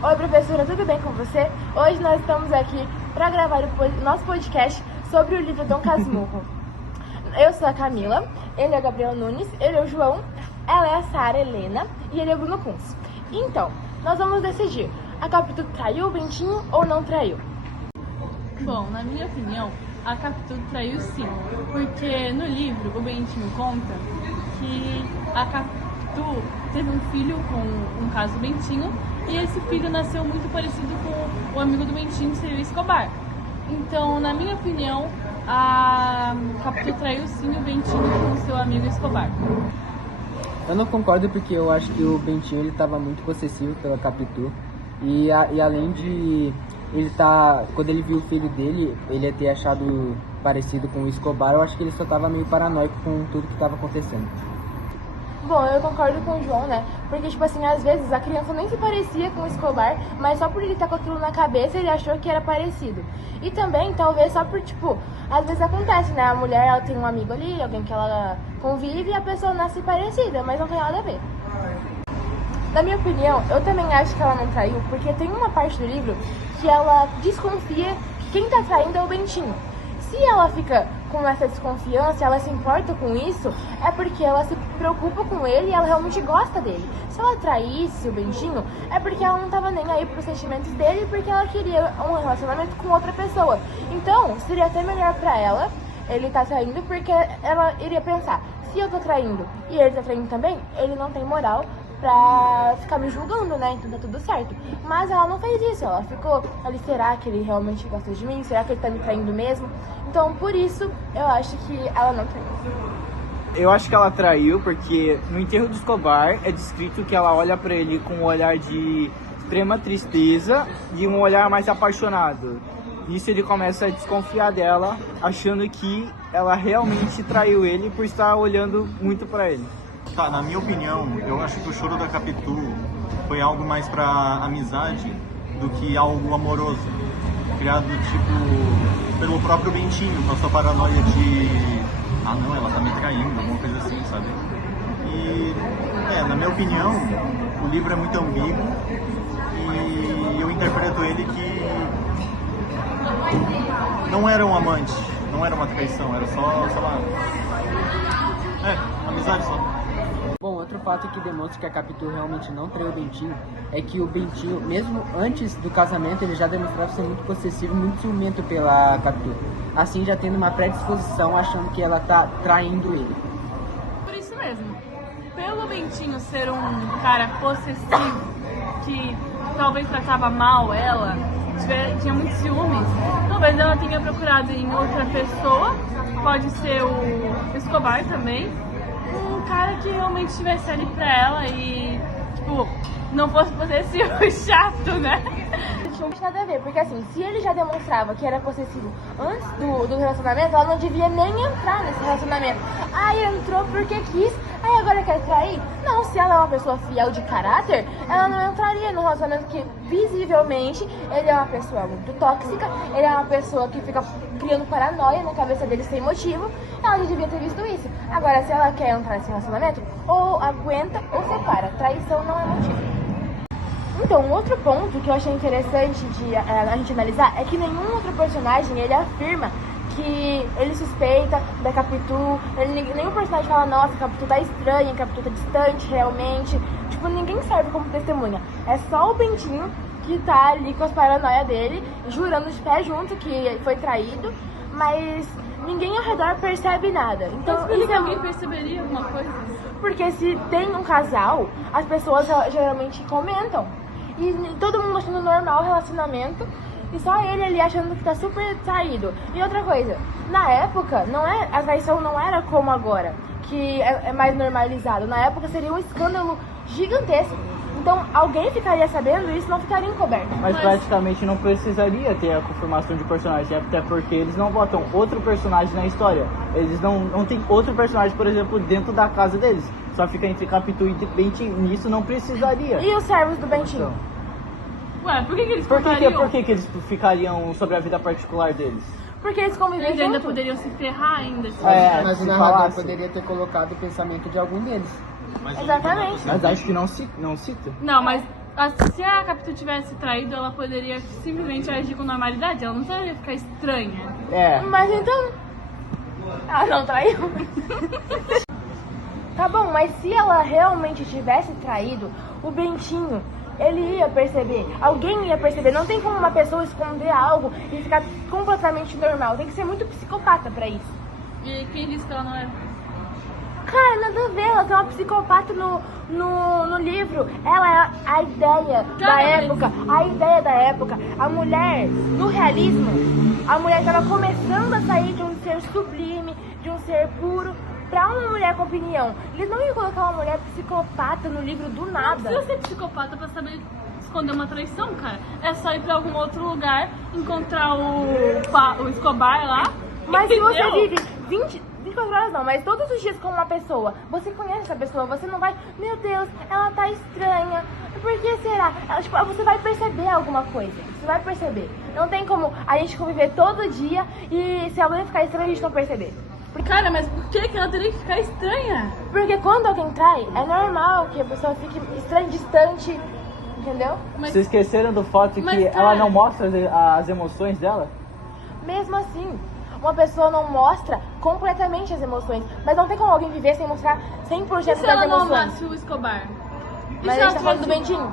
Oi, professora, tudo bem com você? Hoje nós estamos aqui para gravar o nosso podcast sobre o livro Dom Casmurro. Eu sou a Camila, ele é o Gabriel Nunes, ele é o João, ela é a Sara Helena e ele é o Bruno Kunz. Então, nós vamos decidir, a Capitu traiu o Bentinho ou não traiu? Bom, na minha opinião, a Capitu traiu sim, porque no livro o Bentinho conta que a Capitu teve um filho com um caso do Bentinho e esse filho nasceu muito parecido com o amigo do Bentinho, que seria o Escobar. Então, na minha opinião, a Capitu traiu sim o Bentinho com o seu amigo Escobar. Eu não concordo porque eu acho que o Bentinho ele estava muito possessivo pela Capitu e além de ele quando ele viu o filho dele, ele ia ter achado parecido com o Escobar, eu acho que ele só estava meio paranoico com tudo que estava acontecendo. Bom, eu concordo com o João, né? Porque, tipo assim, às vezes a criança nem se parecia com o Escobar, mas só por ele estar com aquilo na cabeça, ele achou que era parecido. E também, talvez, só por, tipo, às vezes acontece, né? A mulher, ela tem um amigo ali, alguém que ela convive, e a pessoa nasce parecida, mas não tem nada a ver. Na minha opinião, eu também acho que ela não traiu, porque tem uma parte do livro que ela desconfia que quem tá traindo é o Bentinho. Se ela fica com essa desconfiança, ela se importa com isso, é porque ela se preocupa com ele e ela realmente gosta dele. Se ela traísse o Bentinho, é porque ela não tava nem aí pros sentimentos dele, porque ela queria um relacionamento com outra pessoa. Então, seria até melhor pra ela, ele tá traindo, porque ela iria pensar, se eu tô traindo e ele tá traindo também, ele não tem moral pra ficar me julgando, né? Então tá tudo certo. Mas ela não fez isso, ela ficou ali, será que ele realmente gosta de mim? Será que ele tá me traindo mesmo? Então, por isso, eu acho que ela não traiu. Eu acho que ela traiu porque no enterro do Escobar é descrito que ela olha pra ele com um olhar de extrema tristeza e um olhar mais apaixonado. Nisso ele começa a desconfiar dela, achando que ela realmente traiu ele por estar olhando muito pra ele. Tá, na minha opinião, eu acho que o choro da Capitu foi algo mais pra amizade do que algo amoroso. Criado, tipo, pelo próprio Bentinho, com a sua paranoia de ah não, ela tá me traindo, alguma coisa assim, sabe? E, na minha opinião, o livro é muito ambíguo e eu interpreto ele que não era um amante, não era uma traição, era só, sei lá, amizade só. Bom, outro fato que demonstra que a Capitu realmente não traiu o Bentinho é que o Bentinho, mesmo antes do casamento, ele já demonstrava ser muito possessivo e muito ciumento pela Capitu. Assim, já tendo uma predisposição, achando que ela tá traindo ele. Por isso mesmo, pelo Bentinho ser um cara possessivo, que talvez tratava mal ela, tinha muitos ciúmes, talvez ela tenha procurado em outra pessoa, pode ser o Escobar também, um cara que realmente estivesse ali pra ela e, tipo, não fosse possessivo chato, né? Não tinha nada a ver, porque assim, se ele já demonstrava que era possessivo antes do relacionamento, ela não devia nem entrar nesse relacionamento. Aí entrou porque quis, aí agora quer trair? Não, se ela é uma pessoa fiel de caráter, ela não entraria no relacionamento que visivelmente ele é uma pessoa muito tóxica, ele é uma pessoa que fica criando paranoia na cabeça dele sem motivo, ela já devia ter visto isso. Agora, se ela quer entrar nesse relacionamento, ou aguenta ou separa, traição não é motivo. Então, um outro ponto que eu achei interessante de a gente analisar é que nenhum outro personagem, ele afirma que ele suspeita da Capitu, nenhum personagem fala, nossa, a Capitu tá estranha, a Capitu tá distante realmente, tipo, ninguém serve como testemunha, é só o Bentinho que tá ali com as paranoias dele, jurando de pé junto que foi traído, mas ninguém ao redor percebe nada. Então, Mas isso alguém perceberia alguma coisa? Porque se tem um casal, as pessoas geralmente comentam. E todo mundo achando normal o relacionamento. E só ele ali achando que tá super traído. E outra coisa, na época, a traição não era como agora, que é mais normalizado. Na época seria um escândalo gigantesco. Então alguém ficaria sabendo e isso não ficaria encoberto. Mas praticamente não precisaria ter a confirmação de personagem, até porque eles não botam outro personagem na história. Eles não tem outro personagem, por exemplo, dentro da casa deles. Só fica entre Capitu e Bentinho. Nisso não precisaria. E os servos do Bentinho? Ué, por que eles Por ficariam? que eles ficariam sobre a vida particular deles? Porque eles convivem Eles ainda junto. poderiam se ferrar ainda. Mas o se narrador falasse. poderia ter colocado o pensamento de algum deles. Mas Exatamente. Mas acho que não cita. Não, mas Se a Capitu tivesse traído, ela poderia simplesmente agir com normalidade. Ela não precisaria ficar estranha. É. Mas então. Ela não traiu. Tá bom, mas se ela realmente tivesse traído, o Bentinho, ele ia perceber. Alguém ia perceber. Não tem como uma pessoa esconder algo e ficar completamente normal. Tem que ser muito psicopata pra isso. E quem disse que ela não é? Cara, nada a ver, ela tem uma psicopata no livro. Ela é a ideia da época. A ideia da época. A mulher, no realismo, a mulher estava começando a sair de um ser sublime, de um ser puro, pra uma mulher com opinião. Eles não iam colocar uma mulher psicopata no livro do Não nada. precisa ser psicopata pra saber esconder uma traição, cara. É só ir pra algum outro lugar, encontrar o Escobar lá. Mas se você entendeu? vive 24 horas não, mas todos os dias com uma pessoa, você conhece essa pessoa, você não vai, meu Deus, ela tá estranha, por que será? Ela, tipo, você vai perceber alguma coisa, você vai perceber. Não tem como a gente conviver todo dia e se alguém ficar estranho a gente não perceber. Cara, mas por que ela teria que ficar estranha? Porque quando alguém trai, é normal que a pessoa fique estranha, distante, entendeu? Mas, Vocês esqueceram do fato que Mas, cara- ela não mostra as emoções dela? Mesmo assim, uma pessoa não mostra completamente as emoções, mas não tem como alguém viver sem mostrar 100% e se das ela não emoções. amasse o Escobar? E Mas se a ela gente tá falando do tivesse- Bentinho?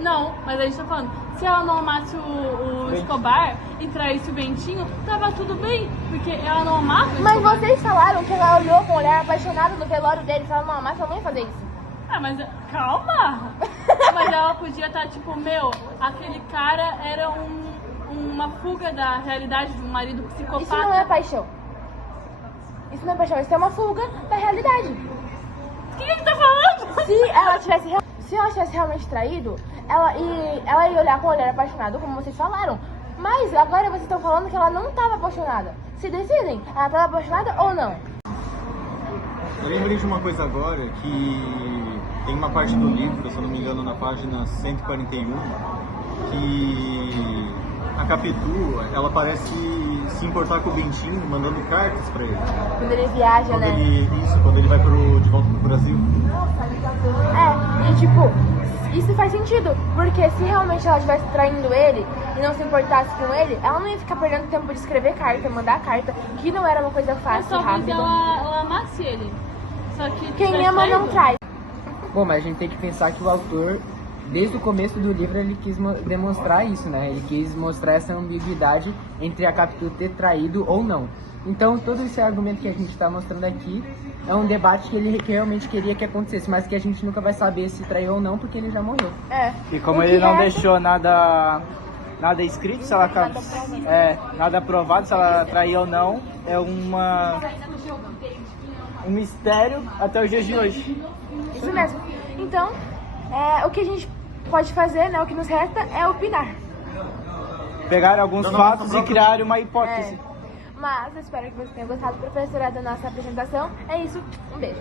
Não, mas a gente tá falando, se ela não amasse o Escobar e traísse o Bentinho, tava tudo bem, porque ela não amava o Mas Escobar. vocês falaram que ela olhou com um olhar apaixonado no velório dele. Se ela não amasse, ela não ia fazer isso. Ah, mas calma! Mas ela podia estar tipo, meu, aquele cara era uma fuga da realidade de um marido psicopata. Isso não é paixão. Isso não é paixão, isso é uma fuga da realidade. O que ele tá falando? Se ela tivesse realmente traído, ela ia olhar com um olhar apaixonado, como vocês falaram. Mas agora vocês estão falando que ela não estava apaixonada. Se decidem, ela estava apaixonada ou não. Eu lembrei de uma coisa agora, que tem uma parte do livro, se eu não me engano, na página 141, que a Capitu, ela parece se importar com o Bentinho, mandando cartas pra ele. Quando ele viaja, Quando né? quando ele vai de volta pro Brasil. É, e tipo, isso faz sentido, porque se realmente ela estivesse traindo ele e não se importasse com ele, ela não ia ficar perdendo tempo de escrever carta, mandar carta, que não era uma coisa Mas fácil e talvez rápida. ela amasse ele. Só que Quem tivesse ama não traído. trai. Bom, mas a gente tem que pensar que o autor, desde o começo do livro, ele quis demonstrar isso, né? Ele quis mostrar essa ambiguidade entre a Capitu ter traído ou não. Então, todo esse argumento que a gente está mostrando aqui é um debate que ele realmente queria que acontecesse, mas que a gente nunca vai saber se traiu ou não, porque ele já morreu. É. E como O que ele não resta- deixou nada escrito, se ela nada aprovado, se ela traiu ou não, é um mistério até os dias de hoje. Isso mesmo. Então, o que a gente pode fazer, né? O que nos resta é opinar. Pegaram alguns Não, fatos não, e criaram uma hipótese. Mas eu espero que você tenha gostado, professora, da nossa apresentação. É isso. Um beijo.